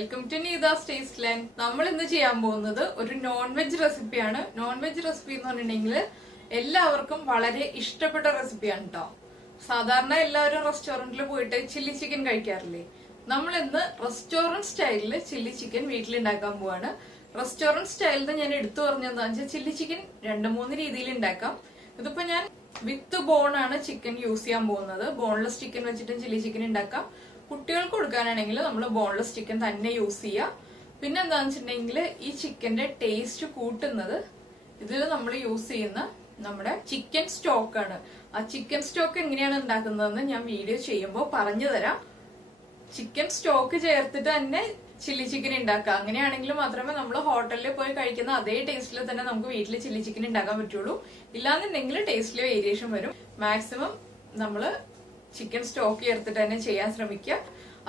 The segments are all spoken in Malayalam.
Welcome to Neetha's taste land. നമ്മൾ ഇന്ന് ചെയ്യാൻ പോകുന്നത് ഒരു നോൺ വെജ് റെസിപ്പിയാണ്. നോൺ വെജ് റെസിപ്പി എന്ന് പറഞ്ഞിട്ടുണ്ടെങ്കിൽ എല്ലാവർക്കും വളരെ ഇഷ്ടപ്പെട്ട റെസിപ്പിയാണ് കേട്ടോ. സാധാരണ എല്ലാവരും റെസ്റ്റോറന്റിൽ പോയിട്ട് ചില്ലി ചിക്കൻ കഴിക്കാറില്ലേ? നമ്മൾ ഇന്ന് റെസ്റ്റോറന്റ് സ്റ്റൈലില് ചില്ലി ചിക്കൻ വീട്ടിലുണ്ടാക്കാൻ പോവാണ്. റെസ്റ്റോറന്റ് സ്റ്റൈലിൽ ഞാൻ എടുത്തു പറഞ്ഞെന്താണെന്ന് വെച്ചാൽ ചില്ലി ചിക്കൻ 2-3 രീതിയിൽ ഉണ്ടാക്കാം. ഇതിപ്പോ ഞാൻ വിത്ത് ബോൺ ആണ് ചിക്കൻ യൂസ് ചെയ്യാൻ പോകുന്നത്. ബോൺലെസ് ചിക്കൻ വെച്ചിട്ടും ചില്ലി ചിക്കൻ ഉണ്ടാക്കാം. കുട്ടികൾക്ക് കൊടുക്കാനാണെങ്കിൽ നമ്മൾ ബോൺലെസ് ചിക്കൻ തന്നെ യൂസ് ചെയ്യാം. പിന്നെ എന്താണെന്ന് വെച്ചിട്ടുണ്ടെങ്കിൽ ഈ ചിക്കന്റെ ടേസ്റ്റ് കൂട്ടുന്നത് ഇതിൽ നമ്മൾ യൂസ് ചെയ്യുന്ന നമ്മുടെ ചിക്കൻ സ്റ്റോക്ക് ആണ്. ആ ചിക്കൻ സ്റ്റോക്ക് എങ്ങനെയാണ് ഉണ്ടാക്കുന്നതെന്ന് ഞാൻ വീഡിയോ ചെയ്യുമ്പോൾ പറഞ്ഞു തരാം. ചിക്കൻ സ്റ്റോക്ക് ചേർത്തിട്ട് തന്നെ ചില്ലി ചിക്കൻ ഉണ്ടാക്കാം. അങ്ങനെയാണെങ്കിൽ മാത്രമേ നമ്മൾ ഹോട്ടലിൽ പോയി കഴിക്കുന്ന അതേ ടേസ്റ്റിൽ തന്നെ നമുക്ക് വീട്ടിൽ ചില്ലി ചിക്കൻ ഉണ്ടാക്കാൻ പറ്റുള്ളൂ. ഇല്ലാന്നുണ്ടെങ്കിൽ ടേസ്റ്റിൽ വേരിയേഷൻ വരും. മാക്സിമം നമ്മള് ചിക്കൻ സ്റ്റോക്ക് ചേർത്തിട്ട് തന്നെ ചെയ്യാൻ ശ്രമിക്കുക.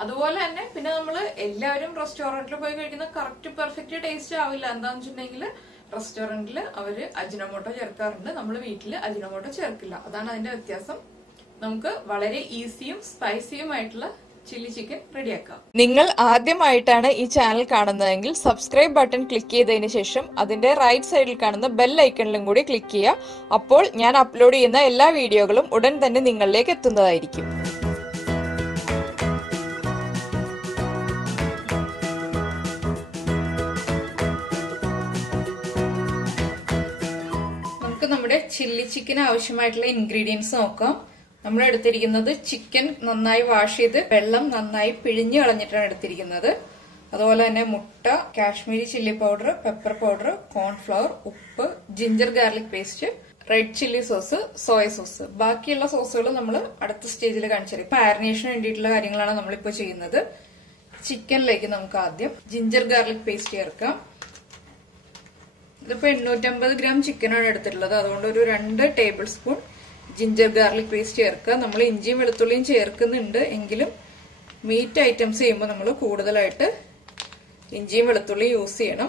അതുപോലെ തന്നെ പിന്നെ നമ്മൾ എല്ലാവരും റെസ്റ്റോറന്റിൽ പോയി കഴിക്കുന്ന കറക്റ്റ് പെർഫെക്റ്റ് ടേസ്റ്റ് ആവില്ല. എന്താന്ന് വെച്ചിട്ടുണ്ടെങ്കിൽ റെസ്റ്റോറന്റിൽ അവര് അജിനോമോട്ടോ ചേർക്കാറുണ്ട്, നമ്മൾ വീട്ടിൽ അജിനോമോട്ടോ ചേർക്കില്ല. അതാണ് അതിന്റെ വ്യത്യാസം. നമുക്ക് വളരെ ഈസിയും സ്പൈസിയുമായിട്ടുള്ള ചില്ലി ചിക്കൻ റെഡിയാക്കാം. നിങ്ങൾ ആദ്യമായിട്ടാണ് ഈ ചാനൽ കാണുന്നതെങ്കിൽ സബ്സ്ക്രൈബ് ബട്ടൺ ക്ലിക്ക് ചെയ്തതിനു ശേഷം അതിന്റെ റൈറ്റ് സൈഡിൽ കാണുന്ന ബെൽ ഐക്കണിലും കൂടി ക്ലിക്ക് ചെയ്യുക. അപ്പോൾ ഞാൻ അപ്ലോഡ് ചെയ്യുന്ന എല്ലാ വീഡിയോകളും ഉടൻ തന്നെ നിങ്ങളിലേക്ക് എത്തുന്നതായിരിക്കും. നമുക്ക് നമ്മുടെ ചില്ലി ചിക്കന് ആവശ്യമായിട്ടുള്ള ഇൻഗ്രീഡിയൻസ് നോക്കാം. നമ്മൾ എടുത്തിരിക്കുന്നത് ചിക്കൻ നന്നായി വാഷ് ചെയ്ത് വെള്ളം നന്നായി പിഴിഞ്ഞു കളഞ്ഞിട്ടാണ് എടുത്തിരിക്കുന്നത്. അതുപോലെ തന്നെ മുട്ട, Kashmiri chilli powder, pepper powder, cornflour, ഉപ്പ്, ginger garlic paste, red chilli sauce, soya sauce. ബാക്കിയുള്ള സോസുകൾ നമ്മൾ അടുത്ത സ്റ്റേജിൽ കാണിച്ചു തരാം. മാരിനേഷന് വേണ്ടിയിട്ടുള്ള കാര്യങ്ങളാണ് നമ്മളിപ്പോ ചെയ്യുന്നത്. ചിക്കനിലേക്ക് നമുക്ക് ആദ്യം ജിഞ്ചർ ഗാർലിക് പേസ്റ്റ് ചേർക്കാം. ഇതിപ്പോ 850 ഗ്രാം ചിക്കനാണ് എടുത്തിട്ടുള്ളത്. അതുകൊണ്ട് ഒരു 2 table spoon ginger garlic paste ചേർക്കുക. നമ്മൾ ഇഞ്ചിയും വെളുത്തുള്ളിയും ചേർക്കുന്നുണ്ട് എങ്കിലും മീറ്റ് ഐറ്റംസ് ചെയ്യുമ്പോൾ നമ്മൾ കൂടുതലായിട്ട് ഇഞ്ചിയും വെളുത്തുള്ളിയും യൂസ് ചെയ്യണം.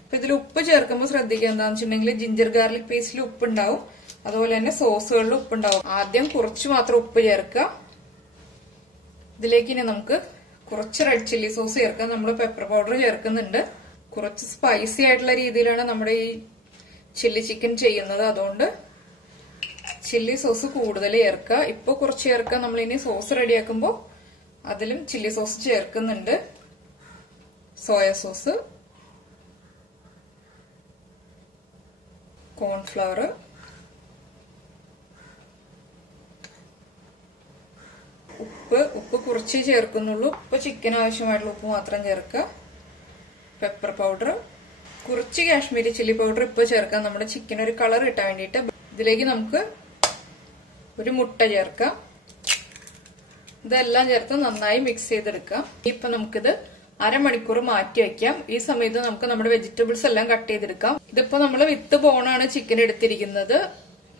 അപ്പൊ ഇതിൽ ഉപ്പ് ചേർക്കുമ്പോൾ ശ്രദ്ധിക്കുക. എന്താണെന്ന് വെച്ചിട്ടുണ്ടെങ്കിൽ ജിഞ്ചർ ഗാർലിക് പേസ്റ്റിൽ ഉപ്പുണ്ടാവും, അതുപോലെ തന്നെ സോസുകളിൽ ഉപ്പുണ്ടാവും. ആദ്യം കുറച്ച് മാത്രം ഉപ്പ് ചേർക്കുക. ഇതിലേക്ക് ഇനി നമുക്ക് കുറച്ച് റെഡ് ചില്ലി സോസ് ചേർക്കാം. നമ്മൾ പെപ്പർ പൗഡർ ചേർക്കുന്നുണ്ട്. കുറച്ച് സ്പൈസി ആയിട്ടുള്ള രീതിയിലാണ് നമ്മുടെ ഈ ചില്ലി ചിക്കൻ ചെയ്യുന്നത്. അതുകൊണ്ട് ചില്ലി സോസ് കൂടുതൽ ചേർക്കുക. ഇപ്പൊ കുറച്ച് ചേർക്കുക. നമ്മൾ ഇനി സോസ് റെഡിയാക്കുമ്പോൾ അതിലും ചില്ലി സോസ് ചേർക്കുന്നുണ്ട്. സോയ സോസ്, കോൺഫ്ലവർ, ഉപ്പ് കുറച്ച് ചേർക്കുന്നുള്ളൂ. ഇപ്പൊ ചിക്കൻ ആവശ്യമായിട്ടുള്ള ഉപ്പ് മാത്രം ചേർക്കുക. പെപ്പർ പൗഡർ, കുറച്ച് കാശ്മീരി ചില്ലി പൗഡർ ഇപ്പൊ ചേർക്കാം, നമ്മുടെ ചിക്കൻ ഒരു കളർ കിട്ടാൻ വേണ്ടിയിട്ട്. ഇതിലേക്ക് നമുക്ക് ഒരു മുട്ട ചേർക്കാം. ഇതെല്ലാം ചേർത്ത് നന്നായി മിക്സ് ചെയ്തെടുക്കാം. ഇപ്പൊ നമുക്കിത് അരമണിക്കൂർ മാറ്റി വയ്ക്കാം. ഈ സമയത്ത് നമുക്ക് നമ്മുടെ വെജിറ്റബിൾസ് എല്ലാം കട്ട് ചെയ്തെടുക്കാം. ഇതിപ്പോ നമ്മൾ വിത്ത് ബോണാണ് ചിക്കൻ എടുത്തിരിക്കുന്നത്.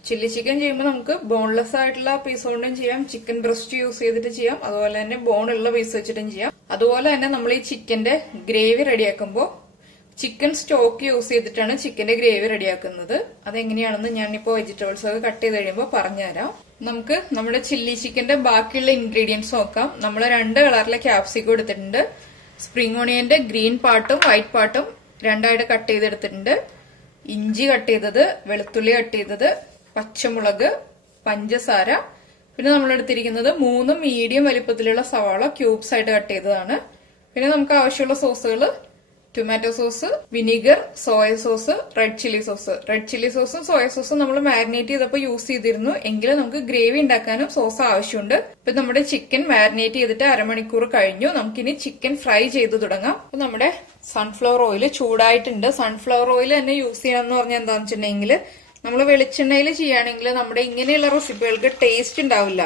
ചില്ലി ചിക്കൻ ചെയ്യുമ്പോൾ നമുക്ക് ബോൺലെസ് ആയിട്ടുള്ള പീസ് കൊണ്ടും ചെയ്യാം, ചിക്കൻ ബ്രസ്റ്റ് യൂസ് ചെയ്തിട്ട് ചെയ്യാം, അതുപോലെ തന്നെ ബോണുള്ള പീസ് വെച്ചിട്ടും ചെയ്യാം. അതുപോലെ തന്നെ നമ്മൾ ഈ ചിക്കന്റെ ഗ്രേവി റെഡിയാക്കുമ്പോൾ ചിക്കൻ സ്റ്റോക്ക് യൂസ് ചെയ്തിട്ടാണ് ചിക്കന്റെ ഗ്രേവി റെഡിയാക്കുന്നത്. അതെങ്ങനെയാണെന്ന് ഞാനിപ്പോ വെജിറ്റബിൾസ് ഒക്കെ കട്ട് ചെയ്ത് കഴിയുമ്പോൾ പറഞ്ഞുതരാം. നമുക്ക് നമ്മുടെ ചില്ലി ചിക്കന്റെ ബാക്കിയുള്ള ഇൻഗ്രീഡിയൻസ് നോക്കാം. നമ്മൾ 2 കളറിലെ ക്യാപ്സിക്കം എടുത്തിട്ടുണ്ട്. സ്പ്രിംഗ് ഓണിയന്റെ ഗ്രീൻ പാർട്ടും വൈറ്റ് പാർട്ടും 2ആയിട്ട് കട്ട് ചെയ്തെടുത്തിട്ടുണ്ട്. ഇഞ്ചി കട്ട് ചെയ്തത്, വെളുത്തുള്ളി കട്ട് ചെയ്തത്, പച്ചമുളക്, പഞ്ചസാര, പിന്നെ നമ്മൾ എടുത്തിരിക്കുന്നത് 3 മീഡിയം വലിപ്പത്തിലുള്ള സവാള ക്യൂബ്സ് ആയിട്ട് കട്ട് ചെയ്തതാണ്. പിന്നെ നമുക്ക് ആവശ്യമുള്ള സോസുകൾ tomato sauce, vinegar, soya sauce, red chilli sauce. Red chilli സോസും സോയ സോസും നമ്മൾ മാരിനേറ്റ് ചെയ്തപ്പോൾ യൂസ് ചെയ്തിരുന്നു. എങ്കിലും നമുക്ക് ഗ്രേവി ഉണ്ടാക്കാനും സോസ് ആവശ്യമുണ്ട്. ഇപ്പൊ നമ്മുടെ ചിക്കൻ മാരിനേറ്റ് ചെയ്തിട്ട് അരമണിക്കൂർ കഴിഞ്ഞു. നമുക്കിനി ചിക്കൻ ഫ്രൈ ചെയ്ത് തുടങ്ങാം. അപ്പൊ നമ്മുടെ സൺഫ്ലവർ ഓയിൽ ചൂടായിട്ടുണ്ട്. സൺഫ്ലവർ ഓയിൽ തന്നെ യൂസ് ചെയ്യണം എന്ന് പറഞ്ഞാൽ എന്താണെന്ന് വെച്ചിട്ടുണ്ടെങ്കിൽ നമ്മൾ വെളിച്ചെണ്ണയിൽ ചെയ്യുകയാണെങ്കിൽ നമ്മുടെ ഇങ്ങനെയുള്ള റെസിപ്പികൾക്ക് ടേസ്റ്റ് ഉണ്ടാവില്ല.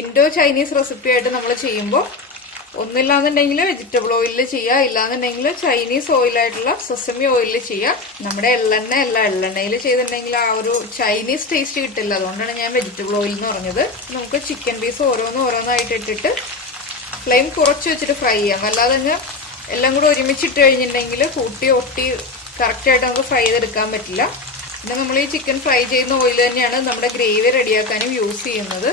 ഇൻഡോ ചൈനീസ് റെസിപ്പി ആയിട്ട് നമ്മൾ ചെയ്യുമ്പോൾ ഒന്നില്ലാന്നുണ്ടെങ്കിൽ വെജിറ്റബിൾ ഓയിലിൽ ചെയ്യുക, ഇല്ലാന്നുണ്ടെങ്കിൽ ചൈനീസ് ഓയിലായിട്ടുള്ള സെസമി ഓയിലിൽ ചെയ്യുക. നമ്മുടെ എള്ളെണ്ണയിൽ ചെയ്തിട്ടുണ്ടെങ്കിൽ ആ ഒരു ചൈനീസ് ടേസ്റ്റ് കിട്ടില്ല. അതുകൊണ്ടാണ് ഞാൻ വെജിറ്റബിൾ ഓയിൽ എന്ന് പറഞ്ഞത്. നമുക്ക് ചിക്കൻ പീസ് ഓരോന്നായിട്ട് ഇട്ടിട്ട് ഫ്ലെയിം കുറച്ച് വെച്ചിട്ട് ഫ്രൈ ചെയ്യാം. അല്ലാതെ തന്നെ എല്ലാം കൂടെ ഒരുമിച്ചിട്ട് കഴിഞ്ഞിട്ടുണ്ടെങ്കിൽ കൂട്ടി ഒട്ടി കറക്റ്റായിട്ട് നമുക്ക് ഫ്രൈ ചെയ്തെടുക്കാൻ പറ്റില്ല. പിന്നെ നമ്മൾ ഈ ചിക്കൻ ഫ്രൈ ചെയ്യുന്ന ഓയിൽ തന്നെയാണ് നമ്മുടെ ഗ്രേവി റെഡിയാക്കാനും യൂസ് ചെയ്യുന്നത്.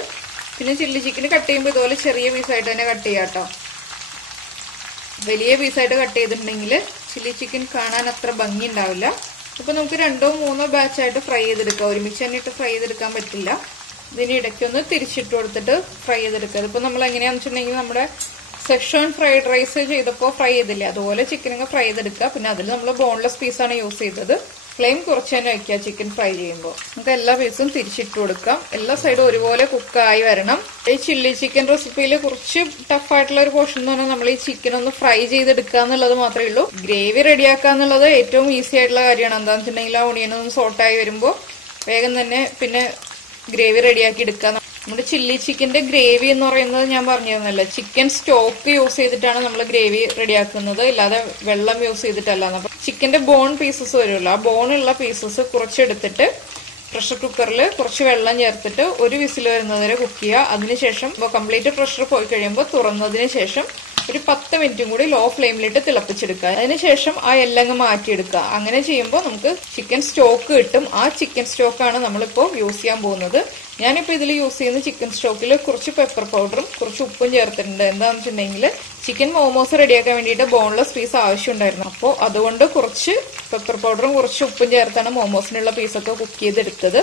പിന്നെ ചില്ലി ചിക്കൻ കട്ട് ചെയ്യുമ്പോൾ ഇതുപോലെ ചെറിയ പീസായിട്ട് തന്നെ കട്ട് ചെയ്യാം കേട്ടോ. വലിയ പീസായിട്ട് കട്ട് ചെയ്തിട്ടുണ്ടെങ്കിൽ ചില്ലി ചിക്കൻ കാണാൻ അത്ര ഭംഗി ഉണ്ടാവില്ല. അപ്പൊ നമുക്ക് 2 or 3 ബാച്ചായിട്ട് ഫ്രൈ ചെയ്തെടുക്കാം. ഒരുമിച്ച് തന്നെ ഇട്ട് ഫ്രൈ ചെയ്തെടുക്കാൻ പറ്റില്ല. ഇതിന് ഇടയ്ക്കൊന്ന് തിരിച്ചിട്ട് കൊടുത്തിട്ട് ഫ്രൈ ചെയ്തെടുക്കുക. അതിപ്പോ നമ്മൾ എങ്ങനെയാന്ന് വെച്ചിട്ടുണ്ടെങ്കിൽ നമ്മുടെ സെഷ്വാൻ ഫ്രൈഡ് റൈസ് ചെയ്തപ്പോൾ ഫ്രൈ ചെയ്തില്ലേ, അതുപോലെ ചിക്കനൊക്കെ ഫ്രൈ ചെയ്തെടുക്കുക. പിന്നെ അതിൽ നമ്മൾ ബോൺലെസ് പീസാണ് യൂസ് ചെയ്തത്. ഫ്ലെയിം കുറച്ച് തന്നെ വയ്ക്കുക ചിക്കൻ ഫ്രൈ ചെയ്യുമ്പോൾ. നമുക്ക് എല്ലാ പീസും തിരിച്ചിട്ട് കൊടുക്കാം. എല്ലാ സൈഡും ഒരുപോലെ കുക്കായി വരണം. ഈ ചില്ലി ചിക്കൻ റെസിപ്പിയിൽ കുറച്ച് ടഫായിട്ടുള്ള ഒരു പോർഷൻ എന്ന് പറഞ്ഞാൽ നമ്മൾ ഈ ചിക്കൻ ഒന്ന് ഫ്രൈ ചെയ്തെടുക്കുക എന്നുള്ളത് മാത്രമേ ഉള്ളൂ. ഗ്രേവി റെഡിയാക്കുക എന്നുള്ളത് ഏറ്റവും ഈസി ആയിട്ടുള്ള കാര്യമാണ്. എന്താണെന്ന് വെച്ചിട്ടുണ്ടെങ്കിൽ ആ ഓണിയൻ ഒന്ന് സോട്ടായി വരുമ്പോൾ വേഗം തന്നെ പിന്നെ ഗ്രേവി റെഡിയാക്കി എടുക്കുക. നമ്മുടെ ചില്ലി ചിക്കന്റെ ഗ്രേവി എന്ന് പറയുന്നത് ഞാൻ പറഞ്ഞിരുന്നല്ല, ചിക്കൻ സ്റ്റോക്ക് യൂസ് ചെയ്തിട്ടാണ് നമ്മൾ ഗ്രേവി റെഡിയാക്കുന്നത്, ഇല്ലാതെ വെള്ളം യൂസ് ചെയ്തിട്ടല്ല. അപ്പൊ ചിക്കന്റെ ബോൺ പീസസ് വരുമല്ലോ, ആ ബോണുള്ള പീസസ് കുറച്ചെടുത്തിട്ട് പ്രഷർ കുക്കറിൽ കുറച്ച് വെള്ളം ചേർത്തിട്ട് 1 വിസിൽ വരുന്നത് വരെ കുക്ക് ചെയ്യുക. അതിനുശേഷം കംപ്ലീറ്റ് പ്രഷർ പോയി കഴിയുമ്പോൾ തുറന്നതിന് ശേഷം ഒരു 10 മിനിറ്റും കൂടി ലോ ഫ്ലെയിമിലിട്ട് തിളപ്പിച്ചെടുക്കുക. അതിനുശേഷം ആ എല്ലങ്ങ് മാറ്റിയെടുക്കുക. അങ്ങനെ ചെയ്യുമ്പോൾ നമുക്ക് ചിക്കൻ സ്റ്റോക്ക് കിട്ടും. ആ ചിക്കൻ സ്റ്റോക്കാണ് നമ്മളിപ്പോൾ യൂസ് ചെയ്യാൻ പോകുന്നത്. ഞാനിപ്പോ ഇതിൽ യൂസ് ചെയ്യുന്ന ചിക്കൻ സ്റ്റോക്കിൽ കുറച്ച് പെപ്പർ പൗഡറും കുറച്ച് ഉപ്പും ചേർത്തിട്ടുണ്ട്. എന്താണെന്ന് വെച്ചിട്ടുണ്ടെങ്കിൽ ചിക്കൻ മോമോസ് റെഡിയാക്കാൻ വേണ്ടിയിട്ട് ബോൺലെസ് പീസ് ആവശ്യമുണ്ടായിരുന്നു. അപ്പോൾ അതുകൊണ്ട് കുറച്ച് പെപ്പർ പൗഡറും കുറച്ച് ഉപ്പും ചേർത്താണ് മോമോസിനുള്ള പീസൊക്കെ കുക്ക് ചെയ്തെടുത്തത്.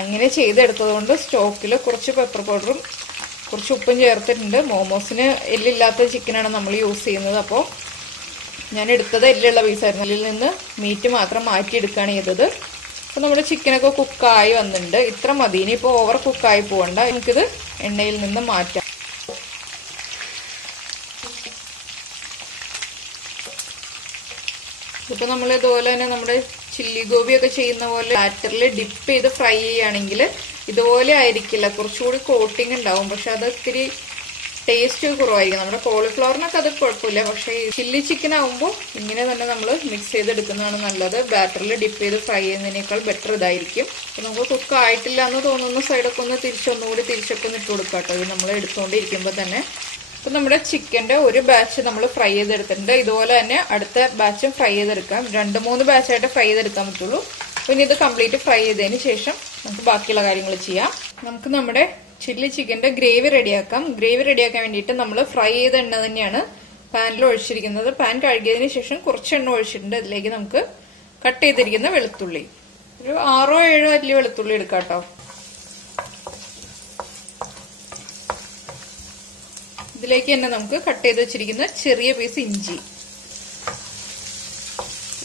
അങ്ങനെ ചെയ്തെടുത്തത് കൊണ്ട് സ്റ്റോക്കിൽ കുറച്ച് പെപ്പർ പൗഡറും കുറച്ച് ഉപ്പും ചേർത്തിട്ടുണ്ട്. മോമോസിന് എല്ലില്ലാത്ത ചിക്കനാണ് നമ്മൾ യൂസ് ചെയ്യുന്നത്. അപ്പോൾ ഞാൻ എടുത്തത് എല്ലുള്ള പീസായിരുന്നു. അതിൽ നിന്ന് മീറ്റ് മാത്രം മാറ്റിയെടുക്കുകയാണ് ചെയ്തത്. അപ്പൊ നമ്മുടെ ചിക്കനൊക്കെ കുക്കായി വന്നിട്ടുണ്ട്. ഇത്ര മതി. ഇനിയിപ്പോ ഓവർ കുക്കായി പോകണ്ട. നമുക്കിത് എണ്ണയിൽ നിന്ന് മാറ്റാം. ഇപ്പൊ നമ്മൾ ഇതുപോലെ തന്നെ നമ്മുടെ ചില്ലി ഗോപിയൊക്കെ ചെയ്യുന്ന പോലെ ബാറ്ററിൽ ഡിപ്പ് ചെയ്ത് ഫ്രൈ ചെയ്യുകയാണെങ്കിൽ ഇതുപോലെ ആയിരിക്കില്ല, കുറച്ചുകൂടി കോട്ടിങ് ഉണ്ടാവും. പക്ഷെ അത് ഇത്തിരി ടേസ്റ്റ് കുറവായിരിക്കും. നമ്മുടെ കോളിഫ്ലവറിനൊക്കെ അത് കുഴപ്പമില്ല. പക്ഷെ ചില്ലി ചിക്കൻ ആകുമ്പോൾ ഇങ്ങനെ തന്നെ നമ്മൾ മിക്സ് ചെയ്തെടുക്കുന്നതാണ് നല്ലത്. ബാറ്ററിൽ ഡിപ്പ് ചെയ്ത് ഫ്രൈ ചെയ്യുന്നതിനേക്കാൾ ബെറ്റർ ഇതായിരിക്കും. അപ്പൊ നമുക്ക് കുക്ക് ആയിട്ടില്ല എന്ന് തോന്നുന്ന സൈഡൊക്കെ ഒന്ന് തിരിച്ചൊന്നുകൂടി തിരിച്ചൊക്കെ ഒന്ന് ഇട്ട് കൊടുക്കാം കേട്ടോ, ഇത് നമ്മൾ എടുത്തുകൊണ്ടിരിക്കുമ്പോൾ തന്നെ. അപ്പൊ നമ്മുടെ ചിക്കന്റെ ഒരു ബാച്ച് നമ്മൾ ഫ്രൈ ചെയ്തെടുത്തിട്ടുണ്ട്. ഇതുപോലെ തന്നെ അടുത്ത ബാച്ചും ഫ്രൈ ചെയ്തെടുക്കാം. 2-3 ബാച്ചായിട്ട് ഫ്രൈ ചെയ്തെടുക്കാൻ പറ്റുള്ളൂ. പിന്നെ ഇത് കംപ്ലീറ്റ് ഫ്രൈ ചെയ്തതിന് ശേഷം നമുക്ക് ബാക്കിയുള്ള കാര്യങ്ങൾ ചെയ്യാം. നമുക്ക് നമ്മുടെ ചില്ലി ചിക്കന്റെ ഗ്രേവി റെഡിയാക്കാം. ഗ്രേവി റെഡിയാക്കാൻ വേണ്ടിയിട്ട് നമ്മൾ ഫ്രൈ ചെയ്ത എണ്ണ തന്നെയാണ് പാനിൽ ഒഴിച്ചിരിക്കുന്നത്. പാൻ കഴുകിയതിന് ശേഷം കുറച്ച് എണ്ണ ഒഴിച്ചിട്ടുണ്ട്. അതിലേക്ക് നമുക്ക് കട്ട് ചെയ്തിരിക്കുന്ന വെളുത്തുള്ളി, ഒരു 6 or 7 അല്ലി വെളുത്തുള്ളി എടുക്കാം കേട്ടോ. ഇതിലേക്ക് തന്നെ നമുക്ക് കട്ട് ചെയ്ത് വെച്ചിരിക്കുന്ന ചെറിയ പീസ് ഇഞ്ചി.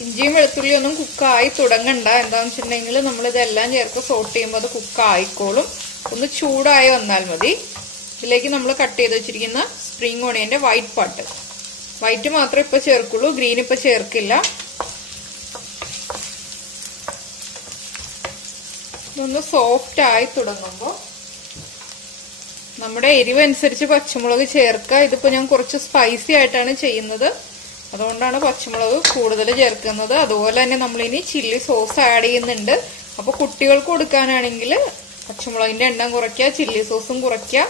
ഇഞ്ചിയും വെളുത്തുള്ളിയും ഒന്നും കുക്കായി തുടങ്ങണ്ട. എന്താണെന്ന് വെച്ചിട്ടുണ്ടെങ്കിൽ നമ്മളിതെല്ലാം ചേർത്ത് സോട്ട് ചെയ്യുമ്പോൾ അത് കുക്കായിക്കോളും. ഒന്ന് ചൂടായി വന്നാൽ മതി. ഇതിലേക്ക് നമ്മൾ കട്ട് ചെയ്ത് വെച്ചിരിക്കുന്ന സ്പ്രിംഗ് ഓണിയന്റെ വൈറ്റ് പാർട്ട്, വൈറ്റ് മാത്രമേ ഇപ്പൊ ചേർക്കുള്ളൂ, ഗ്രീൻ ഇപ്പൊ ചേർക്കില്ല. ഇതൊന്ന് സോഫ്റ്റ് ആയി തുടങ്ങുമ്പോൾ നമ്മുടെ എരിവ് അനുസരിച്ച് പച്ചമുളക് ചേർക്കുക. ഇതിപ്പോ ഞാൻ കുറച്ച് സ്പൈസി ആയിട്ടാണ് ചെയ്യുന്നത്, അതുകൊണ്ടാണ് പച്ചമുളക് കൂടുതൽ ചേർക്കുന്നത്. അതുപോലെ തന്നെ നമ്മളിനി ചില്ലി സോസ് ആഡ് ചെയ്യുന്നുണ്ട്. അപ്പൊ കുട്ടികൾക്ക് കൊടുക്കാനാണെങ്കിൽ പച്ചമുളകിന്റെ എണ്ണം കുറയ്ക്കുക, ചില്ലി സോസും കുറയ്ക്കുക.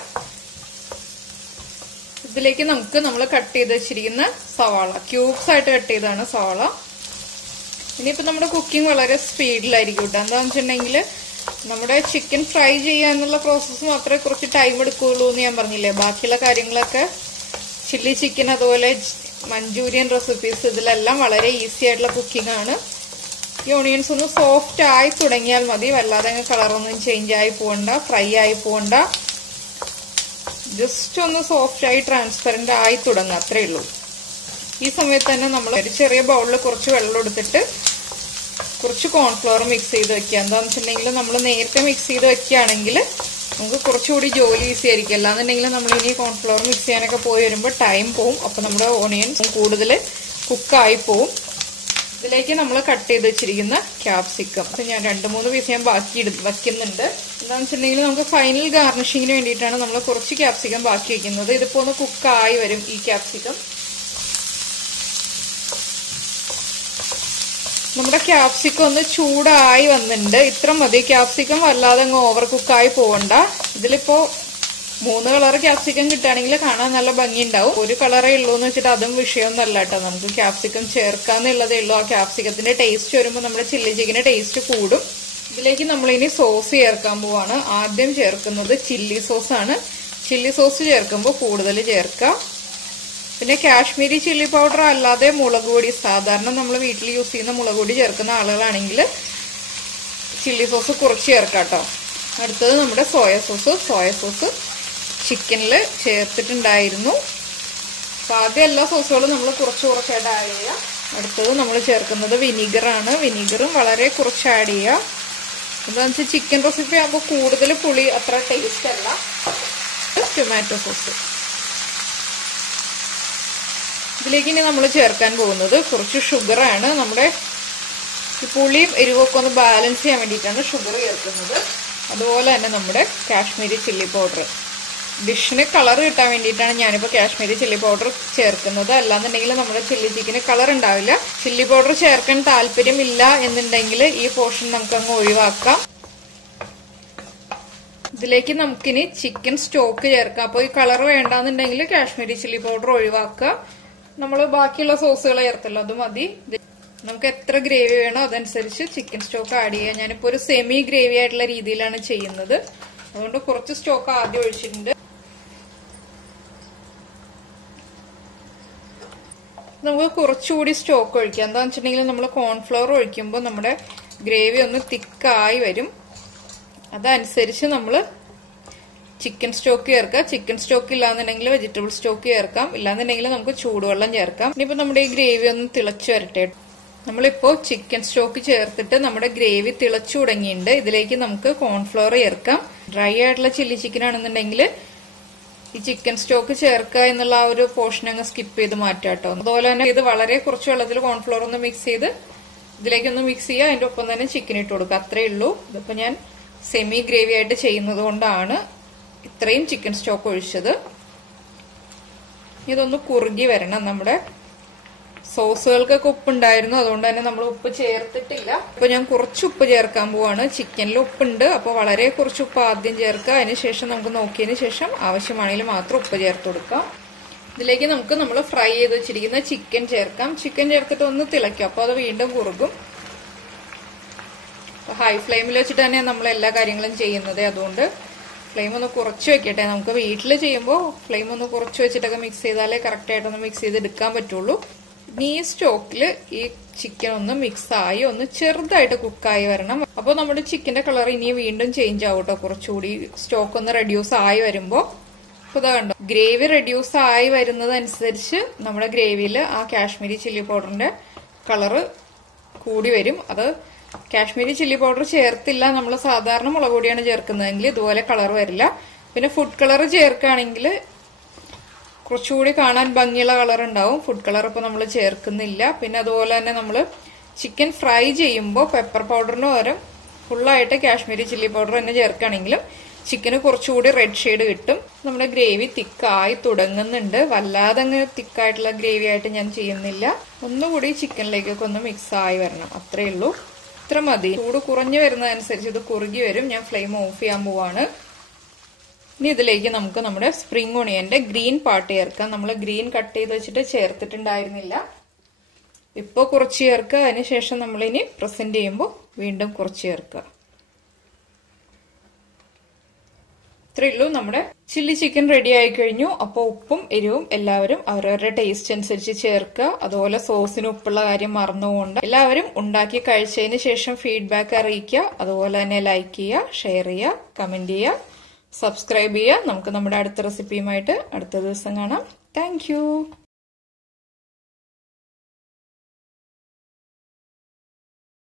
ഇതിലേക്ക് നമുക്ക് നമ്മൾ കട്ട് ചെയ്ത് വെച്ചിരിക്കുന്ന സവാള, ക്യൂബ്സ് ആയിട്ട് കട്ട് ചെയ്താണ് സവാള. ഇനിയിപ്പോ നമ്മുടെ കുക്കിംഗ് വളരെ സ്പീഡിലായിരിക്കും കേട്ടോ. എന്താണെന്ന് വെച്ചിട്ടുണ്ടെങ്കിൽ നമ്മുടെ ചിക്കൻ ഫ്രൈ ചെയ്യാനുള്ള പ്രോസസ്സ് മാത്രമേ കുറച്ച് ടൈം എടുക്കുകയുള്ളൂ എന്ന് ഞാൻ പറഞ്ഞില്ലേ. ബാക്കിയുള്ള കാര്യങ്ങളൊക്കെ ചില്ലി ചിക്കൻ അതുപോലെ മഞ്ചൂരിയൻ റെസിപ്പീസ് ഇതിലെല്ലാം വളരെ ഈസി ആയിട്ടുള്ള കുക്കിംഗ് ആണ്. ഈ ഓണിയൻസ് ഒന്ന് സോഫ്റ്റ് ആയി തുടങ്ങിയാൽ മതി. വല്ലാതെ കളറൊന്നും ചേഞ്ച് ആയി പോകണ്ട, ഫ്രൈ ആയി പോകണ്ട. ജസ്റ്റ് ഒന്ന് സോഫ്റ്റ് ആയി ട്രാൻസ്പെറന്റ് ആയി തുടങ്ങുക, അത്രേ ഉള്ളൂ. ഈ സമയത്ത് തന്നെ നമ്മൾ ഒരു ചെറിയ ബൗളിൽ കുറച്ച് വെള്ളം എടുത്തിട്ട് കുറച്ച് കോൺഫ്ലവർ മിക്സ് ചെയ്ത് വെക്കുക. എന്താണെന്ന് വെച്ചിട്ടുണ്ടെങ്കിൽ നമ്മൾ നേരത്തെ മിക്സ് ചെയ്ത് വെക്കുകയാണെങ്കിൽ നമുക്ക് കുറച്ചുകൂടി ജോലി ഈസി ആയിരിക്കും. അല്ലാന്നുണ്ടെങ്കിൽ നമ്മൾ ഇനി കോൺഫ്ലവർ മിക്സ് ചെയ്യാനൊക്കെ പോയി വരുമ്പോൾ ടൈം പോവും. അപ്പൊ നമ്മുടെ ഓണിയൻസ് കൂടുതൽ കുക്കായി പോവും. ഇതിലേക്ക് നമ്മൾ കട്ട് ചെയ്ത് വെച്ചിരിക്കുന്ന ക്യാപ്സിക്കം, ഞാൻ 2-3 പീസ് ഞാൻ ബാക്കി വെക്കുന്നുണ്ട്. എന്താണെന്ന് വെച്ചിട്ടുണ്ടെങ്കിൽ നമുക്ക് ഫൈനൽ ഗാർണിഷിങ്ങിന് വേണ്ടിയിട്ടാണ് നമ്മൾ കുറച്ച് ക്യാപ്സിക്കം ബാക്കി വെക്കുന്നത്. ഇതിപ്പോ ഒന്ന് കുക്കായി വരും ഈ ക്യാപ്സിക്കം. നമ്മുടെ ക്യാപ്സിക്കം ഒന്ന് ചൂടായി വന്നിട്ടുണ്ട്. ഇത്ര മതി. ക്യാപ്സിക്കം വല്ലാതെ അങ്ങ് ഓവർ കുക്കായി പോകണ്ട. ഇതിലിപ്പോ 3 കളർ ക്യാപ്സിക്കം കിട്ടുകയാണെങ്കിൽ കാണാൻ നല്ല ഭംഗി ഉണ്ടാവും. ഒരു കളറേ ഉള്ളൂ എന്ന് വെച്ചിട്ട് അതും വിഷയമൊന്നല്ല കേട്ടോ. നമുക്ക് ക്യാപ്സിക്കം ചേർക്കാന്നുള്ളതേ ഉള്ളൂ. ആ ക്യാപ്സിക്കത്തിന്റെ ടേസ്റ്റ് വരുമ്പോൾ നമ്മുടെ ചില്ലി ചിക്കന്റെ ടേസ്റ്റ് കൂടും. ഇതിലേക്ക് നമ്മളിനി സോസ് ചേർക്കാൻ പോവാണ്. ആദ്യം ചേർക്കുന്നത് ചില്ലി സോസ് ആണ്. ചില്ലി സോസ് ചേർക്കുമ്പോൾ കൂടുതൽ ചേർക്കുക. പിന്നെ കാശ്മീരി ചില്ലി പൗഡർ അല്ലാതെ മുളക് പൊടി, സാധാരണ നമ്മൾ വീട്ടിൽ യൂസ് ചെയ്യുന്ന മുളക് പൊടി ചേർക്കുന്ന ആളുകളാണെങ്കിൽ ചില്ലി സോസ് കുറച്ച് ചേർക്കാം കേട്ടോ. അടുത്തത് നമ്മുടെ സോയ സോസ് ചിക്കനിൽ ചേർത്തിട്ടുണ്ടായിരുന്നു. അപ്പോൾ ആദ്യം എല്ലാ സോസുകളും നമ്മൾ കുറച്ചായിട്ട് ആഡ് ചെയ്യുക. അടുത്തത് നമ്മൾ ചേർക്കുന്നത് വിനീഗറാണ്. വിനീഗറും വളരെ കുറച്ച് ആഡ് ചെയ്യുക. എന്താണെന്ന് വെച്ചാൽ ചിക്കൻ റെസിപ്പി ആകുമ്പോൾ കൂടുതൽ പുളി അത്ര ടേസ്റ്റ് അല്ല. ടൊമാറ്റോ സോസ് ഇതിലേക്ക് ഇനി നമ്മൾ ചേർക്കാൻ പോകുന്നത് കുറച്ച് ഷുഗറാണ്. നമ്മുടെ ഈ പുളിയും എരിവൊക്കെ ഒന്ന് ബാലൻസ് ചെയ്യാൻ വേണ്ടിയിട്ടാണ് ഷുഗർ ചേർക്കുന്നത്. അതുപോലെ തന്നെ നമ്മുടെ കാശ്മീരി ചില്ലി പൗഡർ, ഡിഷിന് കളർ കിട്ടാൻ വേണ്ടിയിട്ടാണ് ഞാനിപ്പോൾ കാശ്മീരി ചില്ലി പൗഡർ ചേർക്കുന്നത്. അല്ലാന്നുണ്ടെങ്കിൽ നമ്മുടെ ചില്ലി ചിക്കന് കളർ ഉണ്ടാവില്ല. ചില്ലി പൗഡർ ചേർക്കാൻ താല്പര്യമില്ല എന്നുണ്ടെങ്കിൽ ഈ പോർഷൻ നമുക്കങ്ങ് ഒഴിവാക്കാം. ഇതിലേക്ക് നമുക്കിനി ചിക്കൻ സ്റ്റോക്ക് ചേർക്കാം. അപ്പോൾ ഈ കളർ വേണ്ടാന്നുണ്ടെങ്കിൽ കാശ്മീരി ചില്ലി പൗഡർ ഒഴിവാക്കുക. നമ്മൾ ബാക്കിയുള്ള സോസുകൾ ചേർത്തല്ലോ, അത് മതി. നമുക്ക് എത്ര ഗ്രേവി വേണോ അതനുസരിച്ച് ചിക്കൻ സ്റ്റോക്ക് ആഡ് ചെയ്യാം. ഞാനിപ്പോൾ ഒരു സെമി ഗ്രേവി ആയിട്ടുള്ള രീതിയിലാണ് ചെയ്യുന്നത്. അതുകൊണ്ട് കുറച്ച് സ്റ്റോക്ക് ആദ്യം ഒഴിച്ചിട്ടുണ്ട്. നമുക്ക് കുറച്ചുകൂടി സ്റ്റോക്ക് ഒഴിക്കാം. എന്താണെന്ന് വെച്ചിട്ടുണ്ടെങ്കിൽ നമ്മൾ കോൺഫ്ലവർ ഒഴിക്കുമ്പോൾ നമ്മുടെ ഗ്രേവി ഒന്ന് തിക്കായി വരും. അതനുസരിച്ച് നമ്മൾ ചിക്കൻ സ്റ്റോക്ക് ചേർക്കാം. ചിക്കൻ സ്റ്റോക്ക് ഇല്ലാന്നുണ്ടെങ്കിൽ വെജിറ്റബിൾ സ്റ്റോക്ക് ചേർക്കാം. ഇല്ലാന്നുണ്ടെങ്കിൽ നമുക്ക് ചൂടുവെള്ളം ചേർക്കാം. ഇനിയിപ്പോൾ നമ്മുടെ ഈ ഗ്രേവി ഒന്ന് തിളച്ചു വരട്ടെ. നമ്മളിപ്പോൾ ചിക്കൻ സ്റ്റോക്ക് ചേർത്തിട്ട് നമ്മുടെ ഗ്രേവി തിളച്ചു തുടങ്ങിയിട്ടുണ്ട്. ഇതിലേക്ക് നമുക്ക് കോൺഫ്ലവർ ചേർക്കാം. ഡ്രൈ ആയിട്ടുള്ള ചില്ലി ചിക്കൻ ആണെന്നുണ്ടെങ്കിൽ ഈ ചിക്കൻ സ്റ്റോക്ക് ചേർക്കുക എന്നുള്ള ആ ഒരു പോർഷൻ അങ്ങ് സ്കിപ്പ് ചെയ്ത് മാറ്റാം കേട്ടോ. അതുപോലെ തന്നെ ഇത് വളരെ കുറച്ച് വെള്ളത്തിൽ കോൺഫ്ലവർ ഒന്ന് മിക്സ് ചെയ്ത് ഇതിലേക്കൊന്ന് മിക്സ് ചെയ്യുക. അതിന്റെ ഒപ്പം തന്നെ ചിക്കൻ ഇട്ട് കൊടുക്കുക. അത്രേ ഉള്ളൂ. ഇതിപ്പോ ഞാൻ സെമി ഗ്രേവി ആയിട്ട് ചെയ്യുന്നത് കൊണ്ടാണ് ഇത്രയും ചിക്കൻ സ്റ്റോക്ക് ഒഴിച്ചത്. ഇതൊന്ന് കുറുകി വരണം. നമ്മുടെ സോസുകൾക്കൊക്കെ ഉപ്പുണ്ടായിരുന്നു, അതുകൊണ്ട് തന്നെ നമ്മൾ ഉപ്പ് ചേർത്തിട്ടില്ല. അപ്പൊ ഞാൻ കുറച്ച് ഉപ്പ് ചേർക്കാൻ പോവാണ്. ചിക്കനിൽ ഉപ്പുണ്ട്, അപ്പൊ വളരെ കുറച്ച് ഉപ്പ് ആദ്യം ചേർക്കുക. അതിനുശേഷം നമുക്ക് നോക്കിയതിന് ശേഷം ആവശ്യമാണെങ്കിൽ മാത്രം ഉപ്പ് ചേർത്ത് കൊടുക്കാം. ഇതിലേക്ക് നമുക്ക് നമ്മൾ ഫ്രൈ ചെയ്ത് വെച്ചിരിക്കുന്ന ചിക്കൻ ചേർക്കാം. ചിക്കൻ ചേർത്തിട്ട് ഒന്ന് തിളയ്ക്കും. അപ്പൊ അത് വീണ്ടും കുറുകും. ഹൈ ഫ്ലെയിമിൽ വെച്ചിട്ട് തന്നെ നമ്മൾ എല്ലാ കാര്യങ്ങളും ചെയ്യുന്നത്. അതുകൊണ്ട് ഫ്ലെയിം ഒന്ന് കുറച്ച് വെക്കട്ടെ. നമുക്ക് വീട്ടിൽ ചെയ്യുമ്പോൾ ഫ്ലെയിം ഒന്ന് കുറച്ച് വെച്ചിട്ടൊക്കെ മിക്സ് ചെയ്താലേ കറക്റ്റ് ആയിട്ടൊന്ന് മിക്സ് ചെയ്ത് എടുക്കാൻ പറ്റുള്ളൂ. ഇനി ഈ സ്റ്റോക്കിൽ ഈ ചിക്കൻ ഒന്ന് മിക്സ് ആയി ഒന്ന് ചെറുതായിട്ട് കുക്കായി വരണം. അപ്പോൾ നമ്മുടെ ചിക്കന്റെ കളർ ഇനി വീണ്ടും ചേഞ്ച് ആവും കേട്ടോ. കുറച്ചുകൂടി സ്റ്റോക്ക് ഒന്ന് റെഡ്യൂസ് ആയി വരുമ്പോൾ ഇതാ കണ്ടോ, ഗ്രേവി റെഡ്യൂസ് ആയി വരുന്നതനുസരിച്ച് നമ്മുടെ ഗ്രേവിയിൽ ആ കാശ്മീരി ചില്ലി പൗഡറിന്റെ കളറ് കൂടി വരും. അത് കാശ്മീരി ചില്ലി പൗഡർ ചേർത്തില്ല, നമ്മൾ സാധാരണ മുളക് പൊടിയാണ് ചേർക്കുന്നതെങ്കിൽ ഇതുപോലെ കളർ വരില്ല. പിന്നെ ഫുഡ് കളർ ചേർക്കുകയാണെങ്കിൽ കുറച്ചുകൂടി കാണാൻ ഭംഗിയുള്ള കളർ ഉണ്ടാവും. ഫുഡ് കളർ ഇപ്പൊ നമ്മൾ ചേർക്കുന്നില്ല. പിന്നെ അതുപോലെ തന്നെ നമ്മൾ ചിക്കൻ ഫ്രൈ ചെയ്യുമ്പോൾ പെപ്പർ പൗഡറിന് പകരം ഫുള്ളായിട്ട് കാശ്മീരി ചില്ലി പൗഡർ തന്നെ ചേർക്കുകയാണെങ്കിലും ചിക്കന് കുറച്ചുകൂടി റെഡ് ഷെയ്ഡ് കിട്ടും. നമ്മുടെ ഗ്രേവി തിക്കായി തുടങ്ങുന്നുണ്ട്. വല്ലാതെ അങ്ങ് തിക്കായിട്ടുള്ള ഗ്രേവി ആയിട്ട് ഞാൻ ചെയ്യുന്നില്ല. ഒന്നുകൂടി ചിക്കനിലേക്കൊക്കെ ഒന്ന് മിക്സ് ആയി വരണം. അത്രേ ഉള്ളൂ. ഇത്ര മതി. ചൂട് കുറഞ്ഞു വരുന്നതനുസരിച്ച് ഇത് കുറുകി വരും. ഞാൻ ഫ്ലെയിം ഓഫ് ചെയ്യാൻ പോവാണ്. ഇനി ഇതിലേക്ക് നമുക്ക് നമ്മുടെ സ്പ്രിംഗ് ഓണിയന്റെ ഗ്രീൻ പാർട്ട് ചേർക്കാം. നമ്മൾ ഗ്രീൻ കട്ട് ചെയ്ത് വെച്ചിട്ട് ചേർത്തിട്ടുണ്ടായിരുന്നില്ല. ഇപ്പൊ കുറച്ച് ചേർക്കുക. അതിനുശേഷം നമ്മളിനി പ്രസന്റ് ചെയ്യുമ്പോൾ വീണ്ടും കുറച്ച് ചേർക്കുക. ഇത്രയേ ഉള്ളൂ. നമ്മുടെ ചില്ലി ചിക്കൻ റെഡി ആയി കഴിഞ്ഞു. അപ്പോൾ ഉപ്പും എരിവും എല്ലാവരും അവരവരുടെ ടേസ്റ്റ് അനുസരിച്ച് ചേർക്കുക. അതുപോലെ സോസിന് ഉപ്പുള്ള കാര്യം മറന്നുകൊണ്ട് എല്ലാവരും ഉണ്ടാക്കി കഴിച്ചതിന് ശേഷം ഫീഡ്ബാക്ക് അറിയിക്കുക. അതുപോലെ തന്നെ ലൈക്ക് ചെയ്യുക, ഷെയർ ചെയ്യുക, കമന്റ് ചെയ്യുക, സബ്സ്ക്രൈബ് ചെയ്യുക. നമുക്ക് നമ്മുടെ അടുത്ത റെസിപ്പിയുമായിട്ട് അടുത്ത ദിവസം കാണാം. താങ്ക്